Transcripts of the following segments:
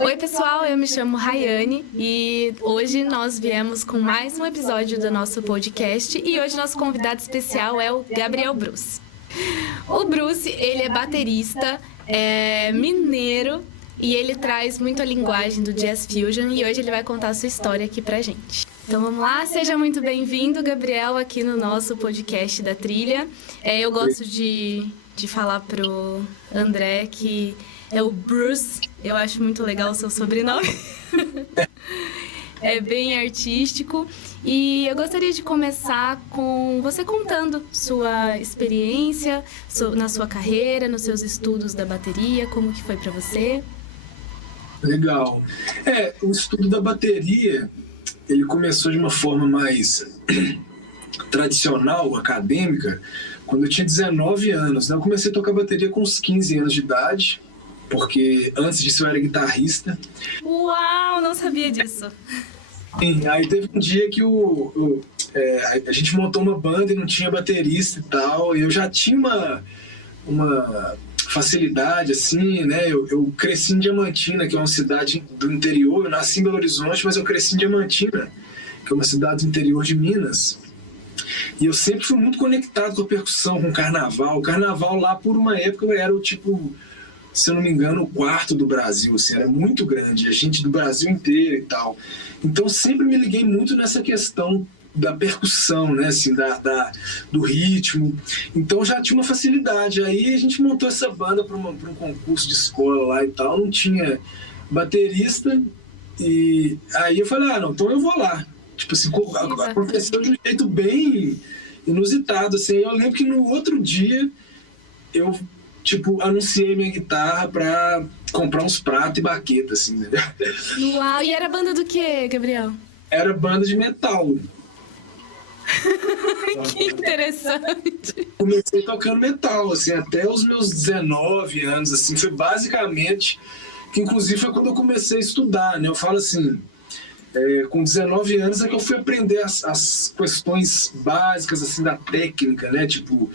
Oi pessoal, eu me chamo Rayane e hoje nós viemos com mais um episódio do nosso podcast e hoje nosso convidado especial é o Gabriel Bruce. O Bruce, ele é baterista, é mineiro e ele traz muito a linguagem do Jazz Fusion e hoje ele vai contar a sua história aqui pra gente. Então vamos lá, seja muito bem-vindo, Gabriel, aqui no nosso podcast da Trilha. Eu gosto de falar pro André que é o Bruce, eu acho muito legal o seu sobrenome. É bem artístico. E eu gostaria de começar com você contando sua experiência na sua carreira, nos seus estudos da bateria, como que foi para você? Legal. O estudo da bateria, ele começou de uma forma mais tradicional, acadêmica, quando eu tinha 19 anos. Eu comecei a tocar bateria com uns 15 anos de idade, porque antes disso eu era guitarrista. Uau, não sabia disso. Sim, aí teve um dia que a gente montou uma banda e não tinha baterista e tal, e eu já tinha uma facilidade, assim, né? Eu cresci em Diamantina, que é uma cidade do interior. Eu nasci em Belo Horizonte, mas eu cresci em Diamantina, que é uma cidade do interior de Minas. E eu sempre fui muito conectado com a percussão, com o carnaval. O carnaval lá, por uma época, era o tipo, se eu não me engano, o quarto do Brasil, assim, era muito grande, a gente do Brasil inteiro e tal. Então sempre me liguei muito nessa questão da percussão, né, assim, do ritmo. Então já tinha uma facilidade. Aí a gente montou essa banda para um concurso de escola lá e tal, não tinha baterista, e aí eu falei, não, então eu vou lá. Tipo assim, aconteceu de um jeito bem inusitado, assim. Eu lembro que no outro dia eu anunciei minha guitarra pra comprar uns pratos e baqueta, assim, né? Uau, e era banda do quê, Gabriel? Era banda de metal. Que interessante. Comecei tocando metal, assim, até os meus 19 anos, assim, foi basicamente, que inclusive foi quando eu comecei a estudar, né? Eu falo assim, com 19 anos é que eu fui aprender as questões básicas, assim, da técnica, né? Tipo,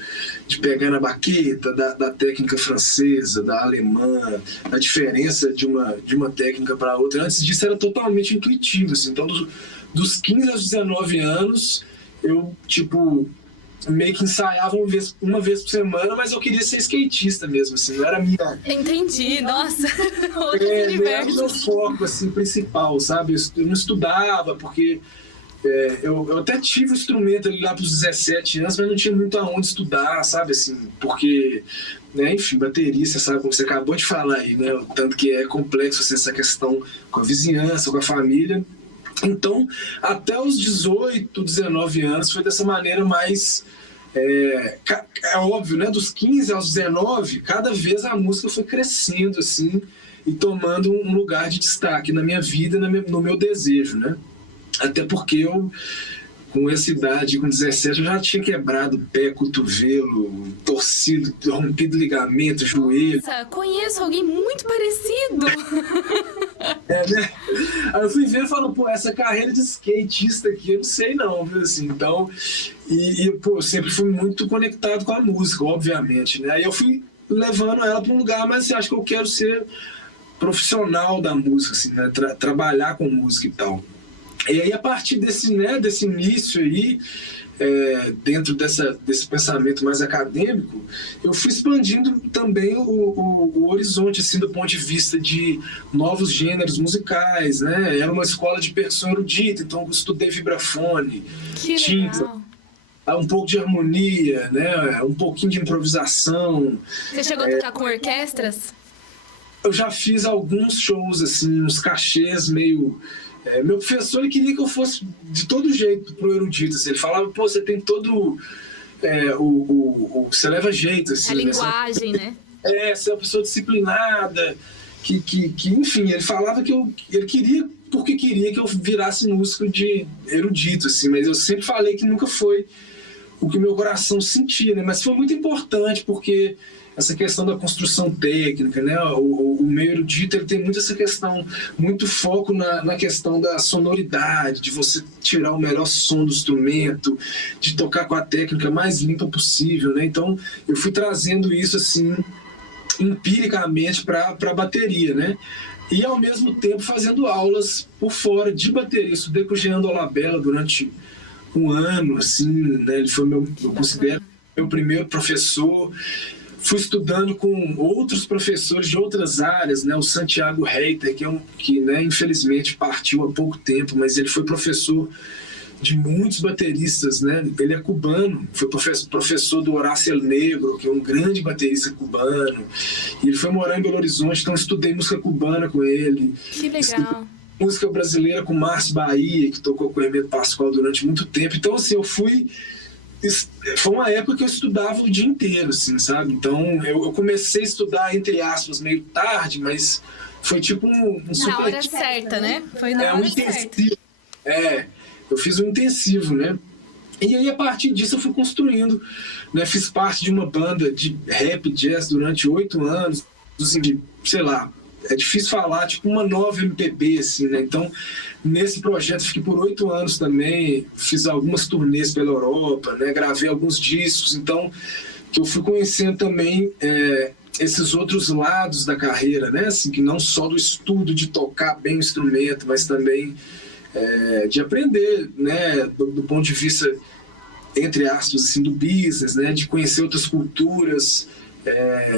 de pegar na baqueta, da técnica francesa, da alemã, da diferença de uma técnica para outra. Antes disso era totalmente intuitivo, assim. Então, dos 15 aos 19 anos, eu, meio que ensaiava uma vez por semana, mas eu queria ser skatista mesmo, assim, não era minha... Entendi, nossa, outro universo. Não era o meu foco, assim, principal, sabe? Eu não estudava, porque eu até tive o instrumento ali lá pros 17 anos, mas não tinha muito aonde estudar, sabe, assim, porque, né, enfim, bateria, você sabe, como você acabou de falar aí, né, o tanto que é complexo, assim, essa questão com a vizinhança, com a família. Então, até os 18, 19 anos, foi dessa maneira mais... É óbvio, né? Dos 15 aos 19, cada vez a música foi crescendo, assim, e tomando um lugar de destaque na minha vida, no meu desejo, né? Até porque eu, com essa idade, com 17, eu já tinha quebrado pé, cotovelo, torcido, rompido ligamento, joelho. Nossa, conheço alguém muito parecido. Né? Aí eu fui ver e falo, essa carreira de skatista aqui, eu não sei não, viu, assim, então, eu sempre fui muito conectado com a música, obviamente, né, aí eu fui levando ela para um lugar, mas assim, acho que eu quero ser profissional da música, assim, né, trabalhar com música e tal. E aí, a partir desse início aí, dentro desse pensamento mais acadêmico, eu fui expandindo também o horizonte, assim, do ponto de vista de novos gêneros musicais, né? Era uma escola de percussão erudita, então eu estudei vibrafone, timbre, um pouco de harmonia, né? Um pouquinho de improvisação. Você chegou a tocar com orquestras? Eu já fiz alguns shows, assim, uns cachês meio... meu professor, ele queria que eu fosse de todo jeito pro erudito, assim. Ele falava, você tem todo você leva jeito, assim, a linguagem, né? Você é uma pessoa disciplinada, que enfim, ele falava que ele queria, porque queria que eu virasse músico de erudito, assim, mas eu sempre falei que nunca foi o que o meu coração sentia, né? Mas foi muito importante, porque essa questão da construção técnica, né? O meio erudito, ele tem muito essa questão, muito foco na questão da sonoridade, de você tirar o melhor som do instrumento, de tocar com a técnica mais limpa possível, né? Então, eu fui trazendo isso, assim, empiricamente para a bateria, né? e ao mesmo tempo fazendo aulas por fora de bateria. Estudei com o Jean Dolabella durante um ano, assim, né? Ele foi eu considero meu primeiro professor. Fui estudando com outros professores de outras áreas, né? O Santiago Reiter, que né, infelizmente partiu há pouco tempo, mas ele foi professor de muitos bateristas, né? Ele é cubano, foi professor do Horácio El Negro, que é um grande baterista cubano, e ele foi morar em Belo Horizonte, então estudei música cubana com ele. Que legal. Música brasileira com Márcio Bahia, que tocou com o Hermeto Pascoal durante muito tempo. Então, assim, foi uma época que eu estudava o dia inteiro, assim, sabe? Então, eu comecei a estudar, entre aspas, meio tarde, mas foi tipo um super... Na hora certa, né? Foi na hora certa. Eu fiz um intensivo, né? E aí, a partir disso, eu fui construindo, né? Fiz parte de uma banda de rap jazz durante 8 anos, assim, sei lá, é difícil falar, tipo uma nova MPB, assim, né? Então, nesse projeto, fiquei por 8 anos também, fiz algumas turnês pela Europa, né? Gravei alguns discos, então, que eu fui conhecendo também esses outros lados da carreira, né? Assim, que não só do estudo de tocar bem o instrumento, mas também de aprender, né? Do ponto de vista, entre aspas, assim, do business, né? De conhecer outras culturas,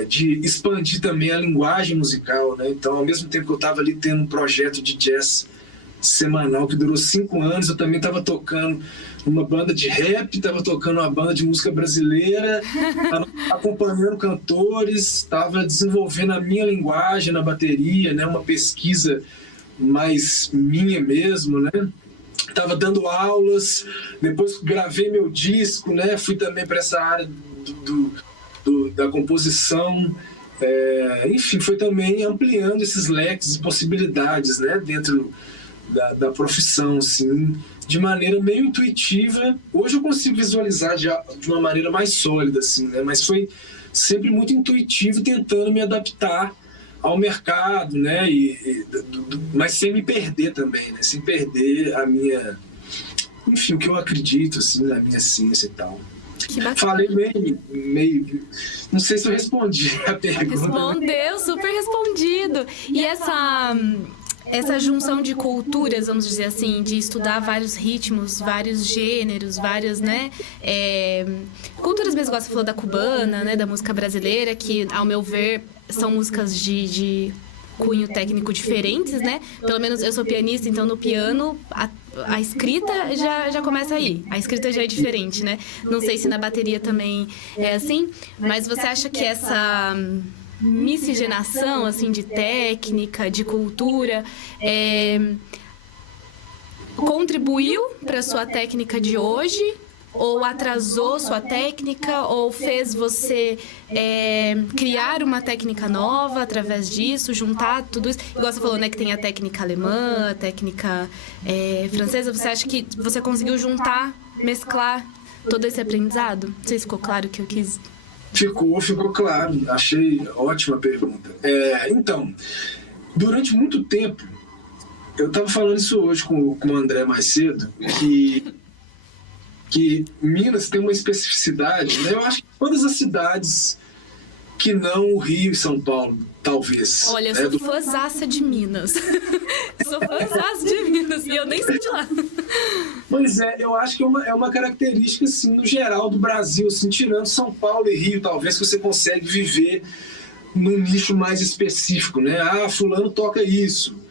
de expandir também a linguagem musical, né? Então, ao mesmo tempo que eu estava ali tendo um projeto de jazz semanal que durou 5 anos, eu também estava tocando uma banda de rap, estava tocando uma banda de música brasileira, estava acompanhando cantores, estava desenvolvendo a minha linguagem na bateria, né? Uma pesquisa mais minha mesmo, né? Estava dando aulas, depois gravei meu disco, né? Fui também para essa área da composição, enfim, foi também ampliando esses leques de possibilidades, né, dentro da profissão, assim, de maneira meio intuitiva. Hoje eu consigo visualizar de uma maneira mais sólida, assim, né, mas foi sempre muito intuitivo, tentando me adaptar ao mercado, né, mas sem me perder também, né, sem perder a minha, enfim, o que eu acredito, assim, na minha ciência e tal. Falei meio. Não sei se eu respondi a pergunta. Respondeu, super respondido. E essa junção de culturas, vamos dizer assim, de estudar vários ritmos, vários gêneros, várias, né? Culturas mesmo, igual você falou da cubana, né? Da música brasileira, que, ao meu ver, são músicas de cunho técnico diferentes, né? Pelo menos eu sou pianista, então no piano a escrita já começa aí. A escrita já é diferente, né? Não sei se na bateria também é assim, mas você acha que essa miscigenação, assim, de técnica, de cultura, contribuiu para a sua técnica de hoje? Ou atrasou sua técnica, ou fez você criar uma técnica nova através disso, juntar tudo isso? Igual você falou, né, que tem a técnica alemã, a técnica francesa. Você acha que você conseguiu juntar, mesclar todo esse aprendizado? Não sei se ficou claro o que eu quis. Ficou claro. Achei ótima pergunta. Então, durante muito tempo, eu estava falando isso hoje com o André mais cedo, que Minas tem uma especificidade, né? Eu acho que todas as cidades que não o Rio e São Paulo, talvez. Olha, eu sou fãzaça de Minas. Sou fãzaça de Minas e eu nem sou de lá. Pois eu acho que é uma característica, assim, no geral do Brasil, assim, tirando São Paulo e Rio, talvez, que você consegue viver num nicho mais específico, né? Fulano toca isso.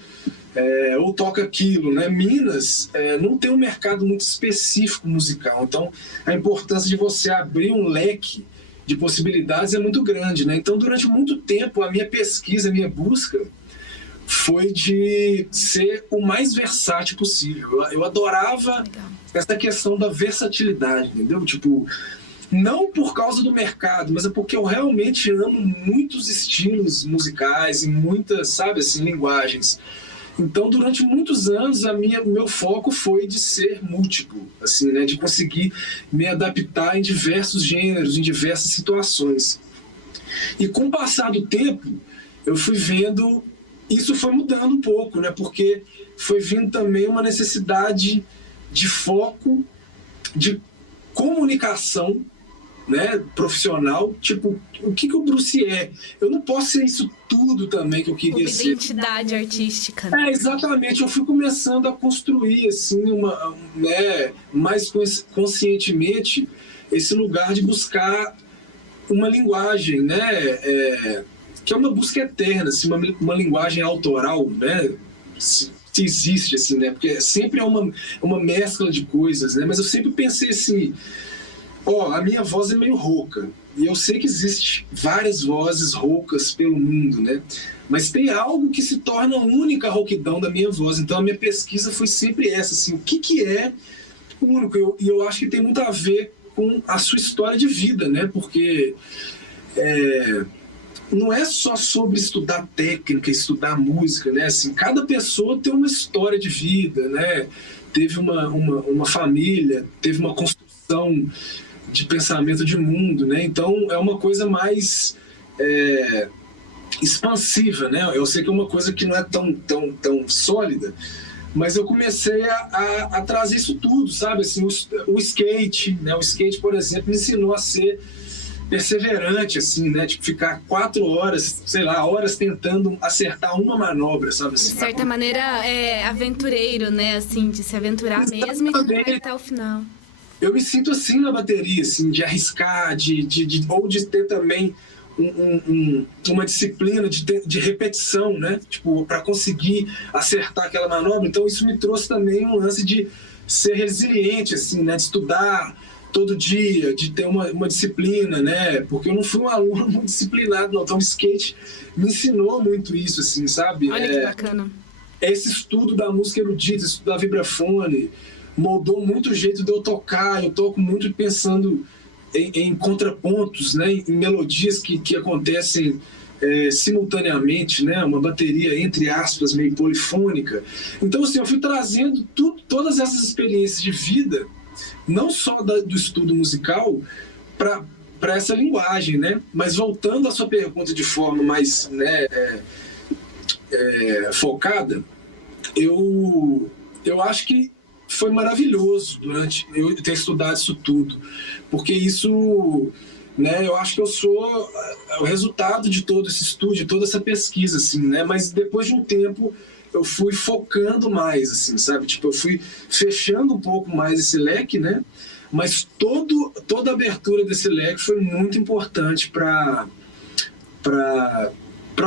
Ou toca aquilo, né? Minas não tem um mercado muito específico musical, então a importância de você abrir um leque de possibilidades é muito grande, né? Então, durante muito tempo, a minha pesquisa, a minha busca foi de ser o mais versátil possível. Eu adorava essa questão da versatilidade, entendeu? Tipo, não por causa do mercado, mas é porque eu realmente amo muitos estilos musicais e muitas, sabe, assim, linguagens. Então, durante muitos anos, o meu foco foi de ser múltiplo, assim, né? De conseguir me adaptar em diversos gêneros, em diversas situações. E com o passar do tempo, eu fui vendo, isso foi mudando um pouco, né? Porque foi vindo também uma necessidade de foco, de comunicação, né, profissional, tipo, o que o Bruce é? Eu não posso ser isso tudo também que eu queria ser. Uma identidade artística. Né? Exatamente. Eu fui começando a construir, assim, né, mais conscientemente esse lugar de buscar uma linguagem, né, que é uma busca eterna, assim, uma linguagem autoral, né, se existe, assim, né, porque sempre é uma mescla de coisas, né, mas eu sempre pensei assim, a minha voz é meio rouca, e eu sei que existe várias vozes roucas pelo mundo, né, mas tem algo que se torna única a rouquidão da minha voz, então a minha pesquisa foi sempre essa, assim, o que é único, e eu acho que tem muito a ver com a sua história de vida, né, porque não é só sobre estudar técnica, estudar música, né? Assim, cada pessoa tem uma história de vida, né? Teve uma família, teve uma construção de pensamento de mundo, né? Então é uma coisa mais expansiva, né? Eu sei que é uma coisa que não é tão sólida, mas eu comecei a trazer isso tudo, sabe? Assim, o skate, né? O skate, por exemplo, me ensinou a ser perseverante, assim, né? Tipo, ficar 4 horas, sei lá, horas tentando acertar uma manobra, sabe? Assim, de certa maneira, aventureiro, né? Assim, de se aventurar mesmo e ir até o final. Eu me sinto assim na bateria, assim, de arriscar, ou de ter também uma disciplina de repetição, né? Tipo, para conseguir acertar aquela manobra. Então, isso me trouxe também um lance de ser resiliente, assim, né? De estudar todo dia, de ter uma disciplina, né? Porque eu não fui um aluno muito disciplinado, não. Então, o skate me ensinou muito isso, assim, sabe? Olha que bacana. Esse estudo da música erudita, estudar vibrafone, moldou muito o jeito de eu tocar. Eu toco muito pensando em contrapontos, né? Em melodias que acontecem simultaneamente, né? Uma bateria, entre aspas, meio polifônica. Então, assim, eu fui trazendo todas essas experiências de vida, não só do estudo musical, para essa linguagem, né? Mas voltando à sua pergunta de forma mais, né, focada, eu acho que foi maravilhoso durante eu ter estudado isso tudo, porque isso, né, eu acho que eu sou o resultado de todo esse estudo, de toda essa pesquisa, assim, né? Mas depois de um tempo eu fui focando mais, assim, sabe? Tipo, eu fui fechando um pouco mais esse leque, né? Mas toda a abertura desse leque foi muito importante para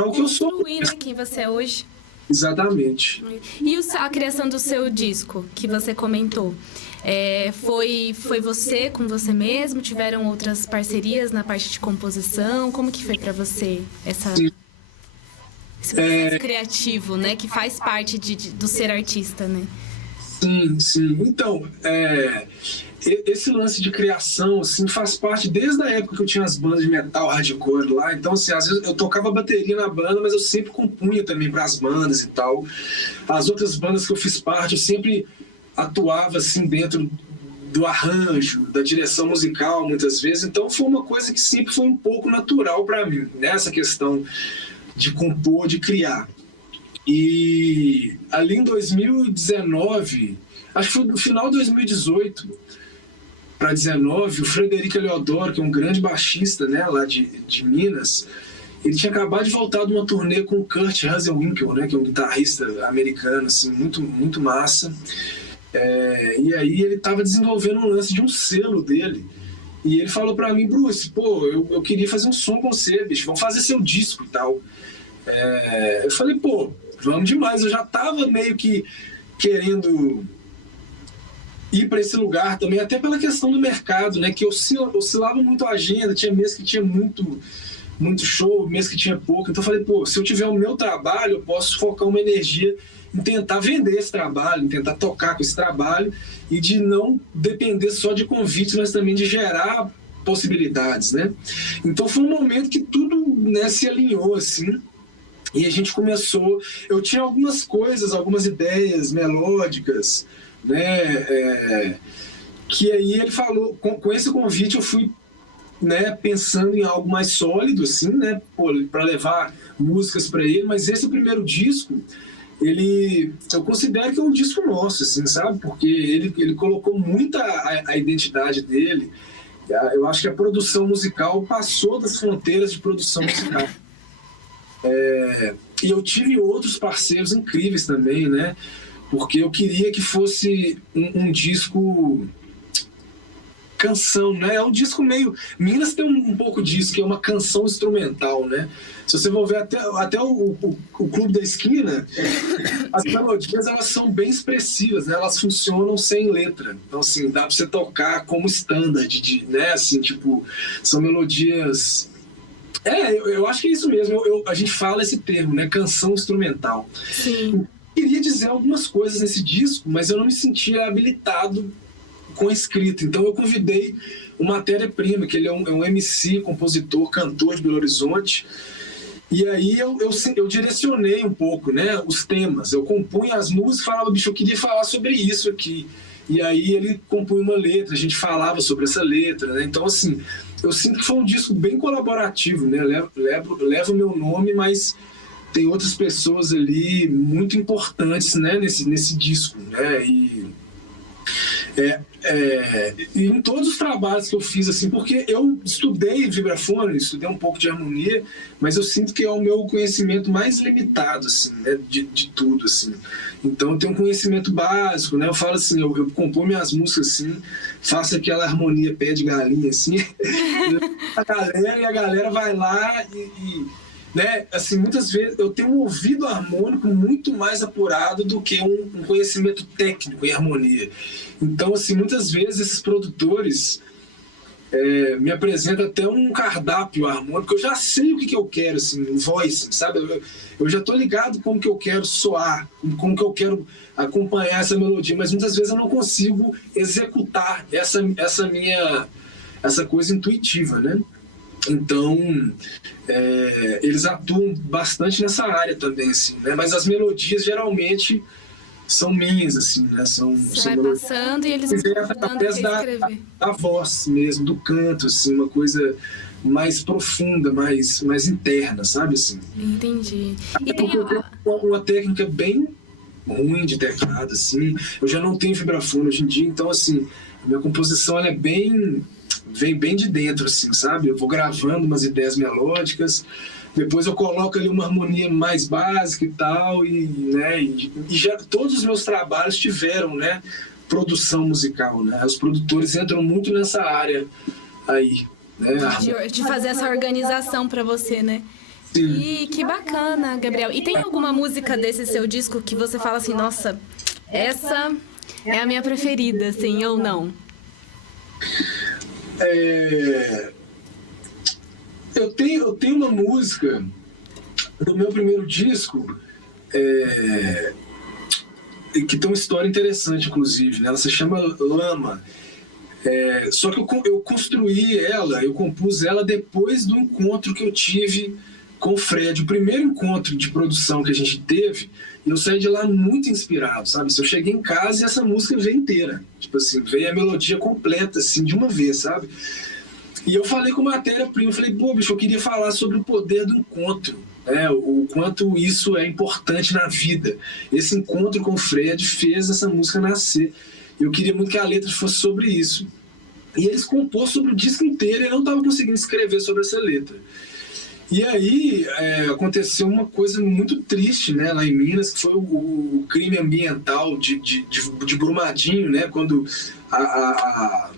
o que eu sou. Construir, né, quem você é hoje. Exatamente. E a criação do seu disco, que você comentou, foi você com você mesmo? Tiveram outras parcerias na parte de composição? Como que foi para você esse processo criativo, né? Que faz parte do ser artista, né? Sim. Então, esse lance de criação, assim, faz parte desde a época que eu tinha as bandas de metal hardcore lá. Então, assim, às vezes eu tocava bateria na banda, mas eu sempre compunha também para as bandas e tal. As outras bandas que eu fiz parte, eu sempre atuava, assim, dentro do arranjo, da direção musical, muitas vezes. Então, foi uma coisa que sempre foi um pouco natural para mim, né? Essa questão de compor, de criar. E ali em 2019, acho que foi no final de 2018 para 2019, o Frederico Eleodoro, que é um grande baixista, né, lá de Minas, ele tinha acabado de voltar de uma turnê com o Kurt Haselwinkel, né, que é um guitarrista americano, assim, muito, muito massa. E aí ele estava desenvolvendo um lance de um selo dele. E ele falou para mim, Bruce, pô, eu queria fazer um som com você, bicho, vamos fazer seu disco e tal. Eu falei, pô, vamos demais. Eu já estava meio que querendo ir para esse lugar também, até pela questão do mercado, né? Que oscilava muito a agenda, tinha mês que tinha muito show, mês que tinha pouco. Então eu falei, pô, se eu tiver o meu trabalho, eu posso focar uma energia em tentar vender esse trabalho, em tentar tocar com esse trabalho e de não depender só de convites, mas também de gerar possibilidades, né? Então foi um momento que tudo, né, se alinhou, assim. E a gente começou... Eu tinha algumas coisas, algumas ideias melódicas, né? Que aí ele falou... Com esse convite eu fui, né, pensando em algo mais sólido, assim, né? Para levar músicas para ele. Mas esse primeiro disco, eu considero que é um disco nosso, assim, sabe? Porque ele colocou muita a identidade dele Eu acho que a produção musical passou das fronteiras de produção musical. E eu tive outros parceiros incríveis também, né? Porque eu queria que fosse um disco canção, né? É um disco meio... Minas tem um pouco disso, que é uma canção instrumental, né? Se você for ver até o Clube da Esquina, as melodias, elas são bem expressivas, né? Elas funcionam sem letra. Então, assim, dá pra você tocar como standard, né? Assim, tipo, são melodias... eu acho que é isso mesmo. A gente fala esse termo, né? Canção instrumental. Sim. Eu queria dizer algumas coisas nesse disco, mas eu não me sentia habilitado com a escrita. Então eu convidei o Matéria-Prima, que ele é um MC, compositor, cantor de Belo Horizonte. E aí eu direcionei um pouco, né, os temas. Eu compunha as músicas e falava, bicho, eu queria falar sobre isso aqui. E aí ele compunha uma letra, a gente falava sobre essa letra, né? Então, assim, eu sinto que foi um disco bem colaborativo, né? Leva o meu nome, mas tem outras pessoas ali muito importantes, né, nesse disco, né? E em todos os trabalhos que eu fiz, assim, porque eu estudei vibrafone, estudei um pouco de harmonia, mas eu sinto que é o meu conhecimento mais limitado, assim, né, de tudo, assim. Então eu tenho um conhecimento básico, né? Eu falo assim, eu compor minhas músicas assim, faço aquela harmonia pé de galinha, assim, e a galera vai lá né, assim, muitas vezes eu tenho um ouvido harmônico muito mais apurado do que um conhecimento técnico em harmonia. Então, assim, muitas vezes esses produtores me apresentam até um cardápio harmônico, eu já sei o que eu quero, assim, voice, sabe? Eu já tô ligado como que eu quero soar, como que eu quero acompanhar essa melodia, mas muitas vezes eu não consigo executar essa coisa intuitiva, né? Então, eles atuam bastante nessa área também, assim, né? Mas as melodias geralmente são minhas, assim, né? Você vai passando e eles vão através da voz mesmo, do canto, assim, uma coisa mais profunda, mais interna, sabe, assim? Entendi. E tem uma técnica bem ruim de teclado, assim. Eu já não tenho vibrafone hoje em dia, então, assim, a minha composição ela vem bem de dentro, assim, sabe? Eu vou gravando umas ideias melódicas, depois eu coloco ali uma harmonia mais básica e tal, né? E já todos os meus trabalhos tiveram, né, produção musical, né? Os produtores entram muito nessa área aí, né? De fazer essa organização para você, né? Sim. E que bacana, Gabriel. E tem alguma música desse seu disco que você fala assim, nossa, essa é a minha preferida, assim, ou não? Eu tenho uma música do meu primeiro disco que tem uma história interessante, inclusive, né? Ela se chama Lama. Só que eu construí ela, eu compus ela depois do encontro que eu tive com o Fred. O primeiro encontro de produção que a gente teve, eu saí de lá muito inspirado, sabe? Eu cheguei em casa e essa música veio inteira. Tipo assim, veio a melodia completa, assim, de uma vez, sabe? E eu falei com Matéria-Prima, falei, pô, bicho, eu queria falar sobre o poder do encontro, né? O quanto isso é importante na vida. Esse encontro com o Fred fez essa música nascer. Eu queria muito que a letra fosse sobre isso. E eles compôs sobre o disco inteiro e eu não estava conseguindo escrever sobre essa letra. E aí aconteceu uma coisa muito triste, né, lá em Minas, que foi o crime ambiental de Brumadinho, né, quando a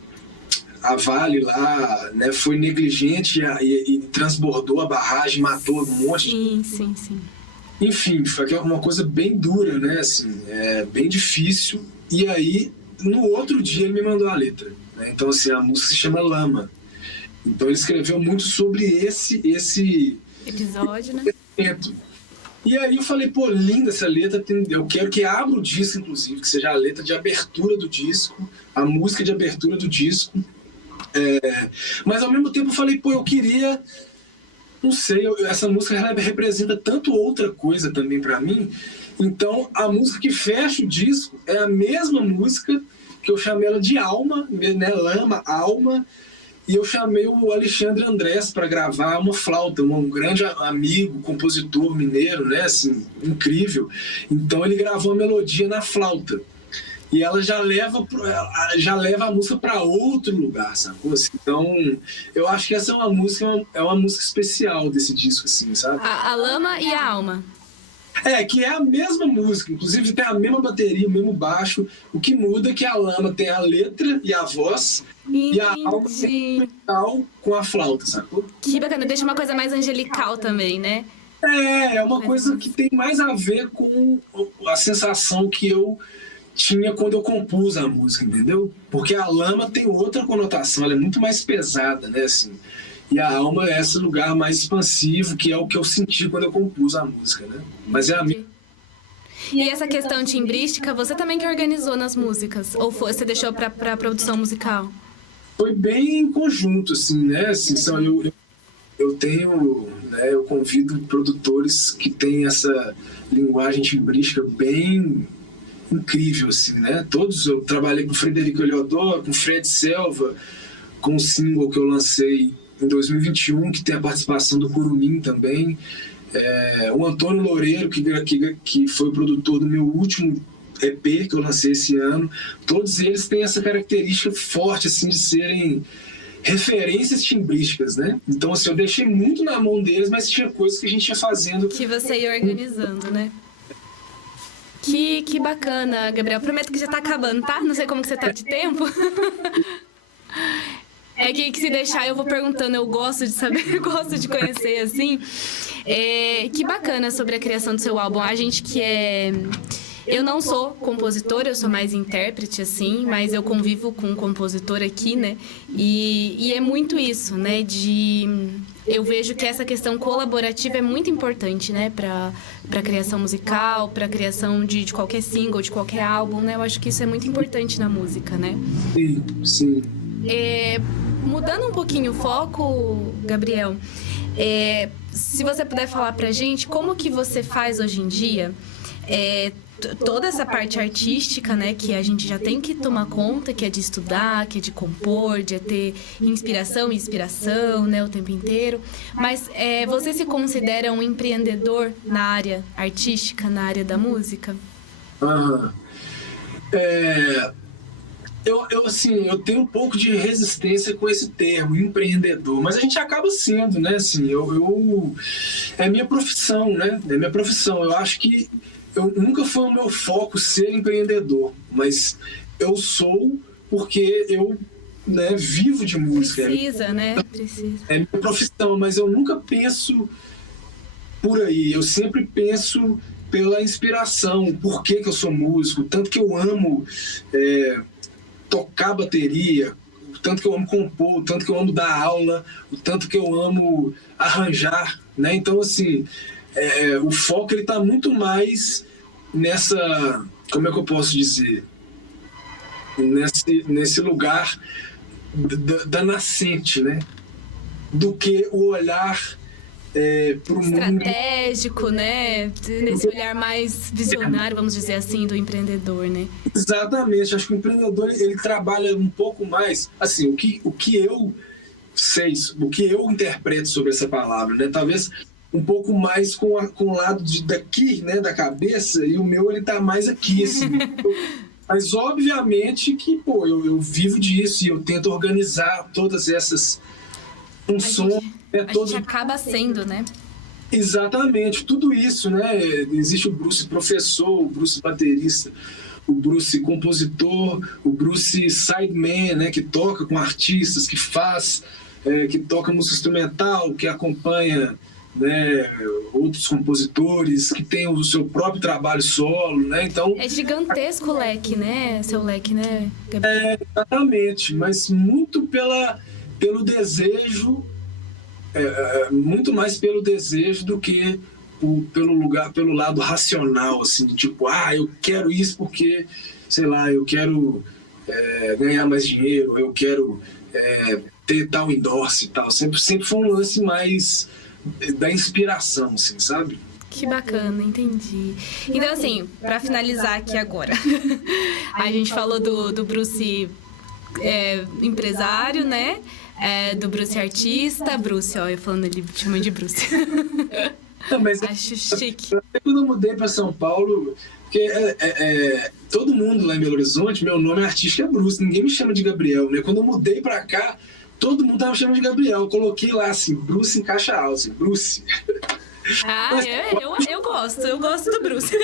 Vale lá, né, foi negligente e transbordou a barragem, matou um monte. Sim. Enfim, foi uma coisa bem dura, né, assim, bem difícil. E aí, no outro dia, ele me mandou a letra, né? Então, assim, a música se chama Lama. Então ele escreveu muito sobre esse episódio, né? E aí eu falei, pô, linda essa letra, eu quero que abra o disco, inclusive, que seja a letra de abertura do disco, a música de abertura do disco. Mas ao mesmo tempo eu falei, pô, eu queria, não sei, essa música ela representa tanto outra coisa também pra mim. Então a música que fecha o disco é a mesma música que eu chamei ela de Alma, né? Lama, Alma. E eu chamei o Alexandre Andrés para gravar uma flauta, um grande amigo, compositor mineiro, né, assim, incrível. Então ele gravou a melodia na flauta. e ela já leva a música para outro lugar, sacou? Então, eu acho que essa é uma música especial desse disco, assim, sabe? A Lama e a Alma. Que é a mesma música, inclusive tem a mesma bateria, o mesmo baixo. O que muda é que a Lama tem a letra e a voz, Entendi. e a Alma tem o metal com a flauta, sacou? Que bacana, deixa uma coisa mais angelical também, né? É uma coisa que tem mais a ver com a sensação que eu tinha quando eu compus a música, entendeu? Porque a Lama tem outra conotação, ela é muito mais pesada, né, assim. E a Alma é esse lugar mais expansivo, que é o que eu senti quando eu compus a música, né? Mas é a minha... E essa questão timbrística, você também que organizou nas músicas? Ou você deixou pra produção musical? Foi bem em conjunto, assim, né? Assim, eu tenho... Né, eu convido produtores que têm essa linguagem timbrística bem incrível, assim, né? Todos, eu trabalhei com o Frederico Eliodoro, com o Fred Selva, com o single que eu lancei em 2021, que tem a participação do Curumim também, o Antônio Loureiro, que foi o produtor do meu último EP que eu lancei esse ano. Todos eles têm essa característica forte, assim, de serem referências timbrísticas, né? Então, assim, eu deixei muito na mão deles, mas tinha coisas que a gente ia fazendo. Que você ia organizando, né? Que bacana, Gabriel. Prometo que já tá acabando, tá? Não sei como que você tá de tempo. É que se deixar eu vou perguntando, eu gosto de saber, eu gosto de conhecer, assim. Que bacana sobre a criação do seu álbum. A gente que é... Eu não sou compositora, eu sou mais intérprete, assim, mas eu convivo com um compositor aqui, né? E é muito isso, né? Eu vejo que essa questão colaborativa é muito importante, né? Pra criação musical, pra criação de qualquer single, de qualquer álbum, né? Eu acho que isso é muito importante na música, né? Sim, sim. Mudando um pouquinho o foco, Gabriel, se você puder falar pra gente como que você faz hoje em dia... toda essa parte artística, né, que a gente já tem que tomar conta, que é de estudar, que é de compor, de ter inspiração, né, o tempo inteiro. Mas você se considera um empreendedor na área artística, na área da música? Eu tenho um pouco de resistência com esse termo, empreendedor, mas a gente acaba sendo, né, assim, é minha profissão, né, é minha profissão. Eu acho que nunca foi o meu foco ser empreendedor, mas eu sou porque eu, né, vivo de música. Precisa, né? Precisa. É minha profissão, mas eu nunca penso por aí. Eu sempre penso pela inspiração, por que eu sou músico, tanto que eu amo tocar bateria, o tanto que eu amo compor, o tanto que eu amo dar aula, o tanto que eu amo arranjar, né? Então, assim... o foco ele está muito mais nessa, como é que eu posso dizer, nesse lugar da nascente, né? Do que o olhar para o mundo estratégico, né? Nesse olhar mais visionário, vamos dizer assim, do empreendedor, né? Exatamente. Acho que o empreendedor ele trabalha um pouco mais, assim, o que eu sei, o que eu interpreto sobre essa palavra, né? Talvez um pouco mais com o lado daqui, né, da cabeça, e o meu ele tá mais aqui, assim. Mas obviamente que, eu vivo disso e eu tento organizar todas essas funções. A gente acaba sendo, né? Exatamente, tudo isso, né? Existe o Bruce professor, o Bruce baterista, o Bruce compositor, o Bruce sideman, né, que toca com artistas, que toca música instrumental, que acompanha, né, outros compositores, que tem o seu próprio trabalho solo, né? Então é gigantesco o leque, né? Seu leque, né, Gabriel? Exatamente, mas muito pelo desejo, muito mais pelo desejo do que pelo lado racional, assim, tipo, eu quero isso porque, sei lá, eu quero ganhar mais dinheiro, eu quero ter tal endorse e tal. Sempre foi um lance mais da inspiração, assim, sabe? Que bacana, entendi. Então, assim, pra finalizar aqui agora, a gente falou do Bruce empresário, né? Do Bruce artista. Bruce, ó, eu falando ali, chamando de Bruce. Não, mas acho chique. Quando eu mudei pra São Paulo, porque todo mundo lá em Belo Horizonte, meu nome artístico é Bruce, ninguém me chama de Gabriel, né? Quando eu mudei pra cá, todo mundo tava me chamando de Gabriel. Eu coloquei lá assim, Bruce em caixa alta, assim, Bruce. Eu gosto do Bruce.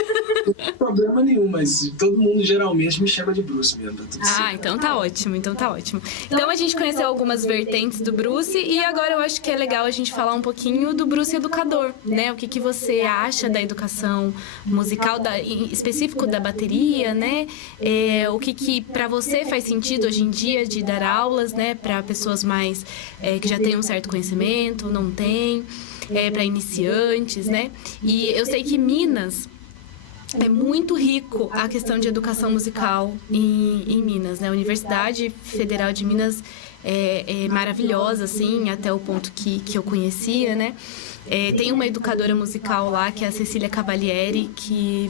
Não tem problema nenhum, mas todo mundo geralmente me chama de Bruce mesmo. Tá tudo certo. Então tá ótimo, Então a gente conheceu algumas vertentes do Bruce e agora eu acho que é legal a gente falar um pouquinho do Bruce educador, né? O que você acha da educação musical, em específico da bateria, né? O que pra você faz sentido hoje em dia de dar aulas, né? Pra pessoas mais que já têm um certo conhecimento, não tem... para iniciantes, né? E eu sei que Minas é muito rico a questão de educação musical em Minas, né? A Universidade Federal de Minas é maravilhosa, assim, até o ponto que eu conhecia, né? Tem uma educadora musical lá, que é a Cecília Cavalieri, que,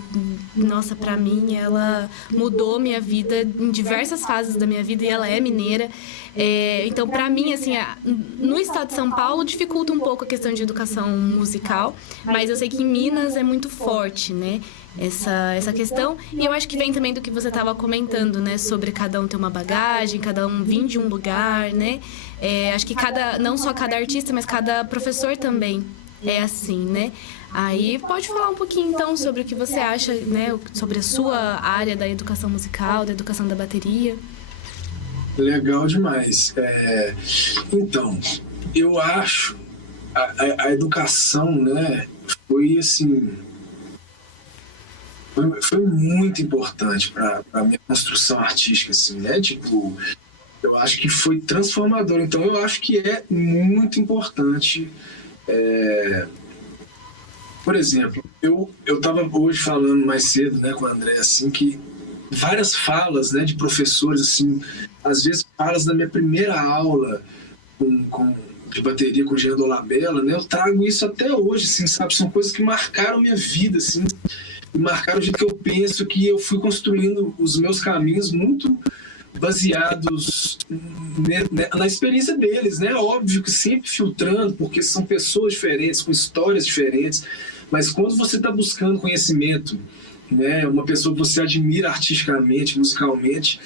nossa, pra mim, ela mudou minha vida em diversas fases da minha vida e ela é mineira. Então, pra mim, assim, no estado de São Paulo dificulta um pouco a questão de educação musical, mas eu sei que em Minas é muito forte, né? Essa questão, e eu acho que vem também do que você estava comentando, né, sobre cada um ter uma bagagem, cada um vir de um lugar, né, acho que não só cada artista, mas cada professor também é assim, né. Aí pode falar um pouquinho então sobre o que você acha, né, sobre a sua área da educação musical, da educação da bateria. Legal demais. Então, eu acho a educação, né, foi assim... Foi muito importante para a minha construção artística, assim, né? Tipo, eu acho que foi transformador. Então, eu acho que é muito importante. Por exemplo, eu estava hoje falando mais cedo, né, com o André, assim, que várias falas, né, de professores, assim, às vezes falas da minha primeira aula de bateria com o Jean Dolabella, né? Eu trago isso até hoje, assim, sabe? São coisas que marcaram minha vida, assim. E marcaram o jeito que eu penso, que eu fui construindo os meus caminhos muito baseados na experiência deles, né? Óbvio que sempre filtrando, porque são pessoas diferentes, com histórias diferentes, mas quando você está buscando conhecimento, né? Uma pessoa que você admira artisticamente, musicalmente,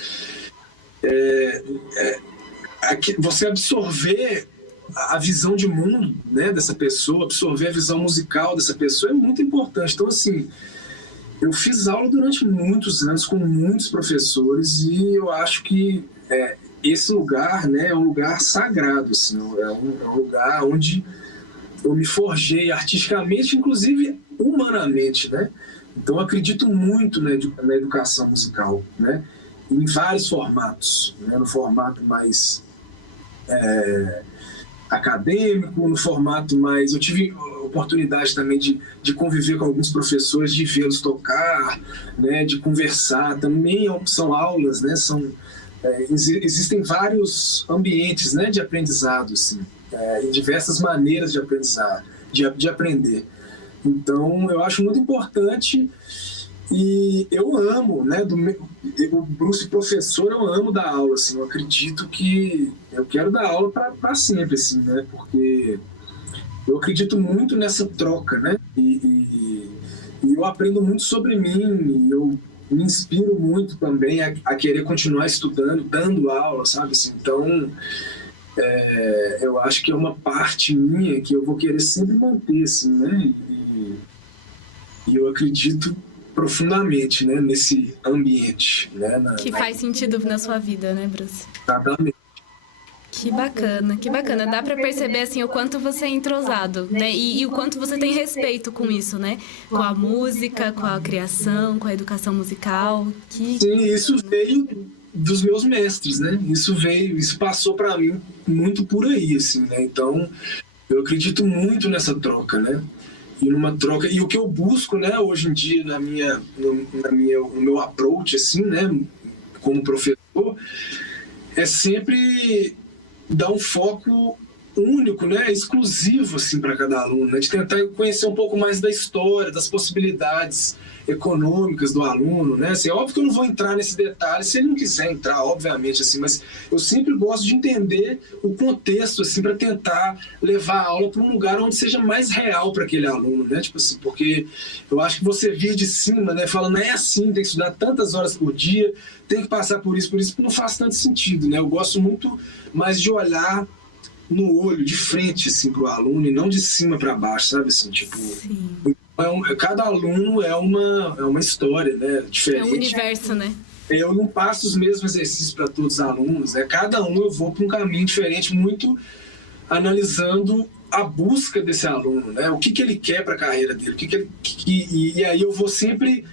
você absorver a visão de mundo, né, dessa pessoa, absorver a visão musical dessa pessoa é muito importante. Então, assim, eu fiz aula durante muitos anos com muitos professores e eu acho que esse lugar, né, é um lugar sagrado, assim, é um lugar onde eu me forjei artisticamente, inclusive humanamente, né? Então eu acredito muito na educação musical, né? Em vários formatos, né? No formato mais acadêmico, no formato mais... Eu tive oportunidade também de conviver com alguns professores, de vê-los tocar, né, de conversar. Também são aulas, né, existem vários ambientes, né, de aprendizado, assim, em diversas maneiras de aprendizar, de aprender. Então, eu acho muito importante e eu amo, né, o Bruce professor, eu amo dar aula, assim, eu acredito que eu quero dar aula para sempre, assim, né, porque eu acredito muito nessa troca, né? E eu aprendo muito sobre mim, e eu me inspiro muito também a querer continuar estudando, dando aula, sabe? Assim, então, eu acho que é uma parte minha que eu vou querer sempre manter, assim, né? E eu acredito profundamente, né, nesse ambiente, né? Que faz sentido na sua vida, né, Bruce? Exatamente. Que bacana, que bacana. Dá pra perceber, assim, o quanto você é entrosado, né? E o quanto você tem respeito com isso, né? Com a música, com a criação, com a educação musical. Sim, isso veio dos meus mestres, né? Isso passou pra mim muito por aí, assim, né? Então, eu acredito muito nessa troca, né? E numa troca... E o que eu busco, né, hoje em dia, no meu approach, assim, né? Como professor, é sempre... dar um foco único, né, exclusivo assim para cada aluno, né, de tentar conhecer um pouco mais da história, das possibilidades. econômicas do aluno, né? Assim, é óbvio que eu não vou entrar nesse detalhe se ele não quiser entrar, obviamente, assim, mas eu sempre gosto de entender o contexto, assim, para tentar levar a aula para um lugar onde seja mais real para aquele aluno, né? Tipo assim, porque eu acho que você vir de cima, né, fala, não é assim, tem que estudar tantas horas por dia, tem que passar por isso, não faz tanto sentido, né? Eu gosto muito mais de olhar no olho, de frente, assim, pro aluno e não de cima para baixo, sabe? Assim, tipo, cada aluno é uma história, né? Diferente. É um universo, né? Eu não passo os mesmos exercícios para todos os alunos, né? Cada um eu vou para um caminho diferente, muito analisando a busca desse aluno, né? O que ele quer para a carreira dele, e aí eu vou sempre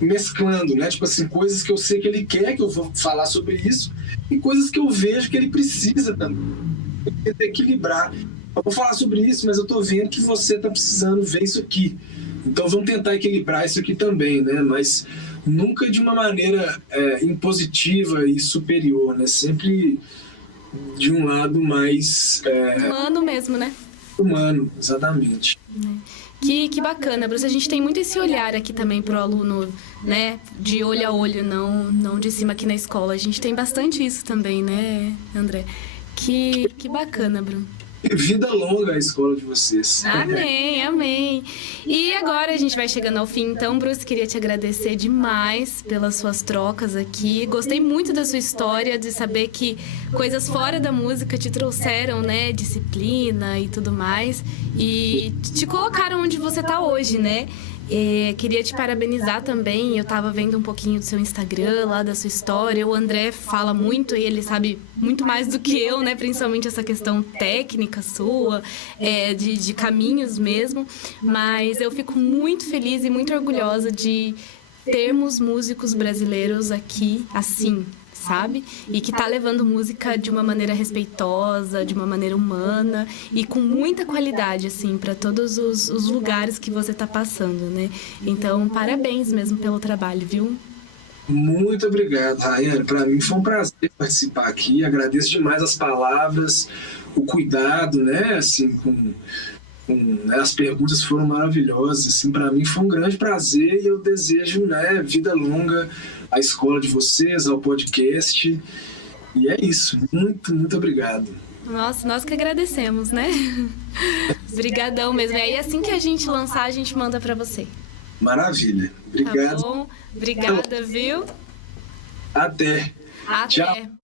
mesclando, né? Tipo assim, coisas que eu sei que ele quer, que eu vou falar sobre isso, e coisas que eu vejo que ele precisa também. Equilibrar. Eu vou falar sobre isso, mas eu tô vendo que você tá precisando ver isso aqui. Então vamos tentar equilibrar isso aqui também, né? Mas nunca de uma maneira impositiva e superior, né? Sempre de um lado mais... humano mesmo, né? Humano, exatamente. Que bacana, Bruce. A gente tem muito esse olhar aqui também pro aluno, né? De olho a olho, não de cima aqui na escola. A gente tem bastante isso também, né, André? Que bacana, Bruno. Vida longa a escola de vocês. Amém, amém. E agora a gente vai chegando ao fim, então, Bruce, queria te agradecer demais pelas suas trocas aqui. Gostei muito da sua história, de saber que coisas fora da música te trouxeram, né, disciplina e tudo mais, e te colocaram onde você tá hoje, né? Queria te parabenizar também. Eu tava vendo um pouquinho do seu Instagram, lá da sua história. O André fala muito e ele sabe muito mais do que eu, né? Principalmente essa questão técnica sua, de caminhos mesmo. Mas eu fico muito feliz e muito orgulhosa de termos músicos brasileiros aqui assim, sabe? E que tá levando música de uma maneira respeitosa, de uma maneira humana e com muita qualidade, assim, para todos os lugares que você tá passando, né? Então, parabéns mesmo pelo trabalho, viu? Muito obrigado, Rayane. Para mim foi um prazer participar aqui. Agradeço demais as palavras, o cuidado, né? Assim, né? As perguntas foram maravilhosas. Assim, para mim foi um grande prazer e eu desejo, né, vida longa à escola de vocês, ao podcast. E é isso. Muito, muito obrigado. Nossa, nós que agradecemos, né? Obrigadão mesmo. E aí, assim que a gente lançar, a gente manda para você. Maravilha. Obrigado. Tá bom? Obrigada, viu? Até. Até. Tchau.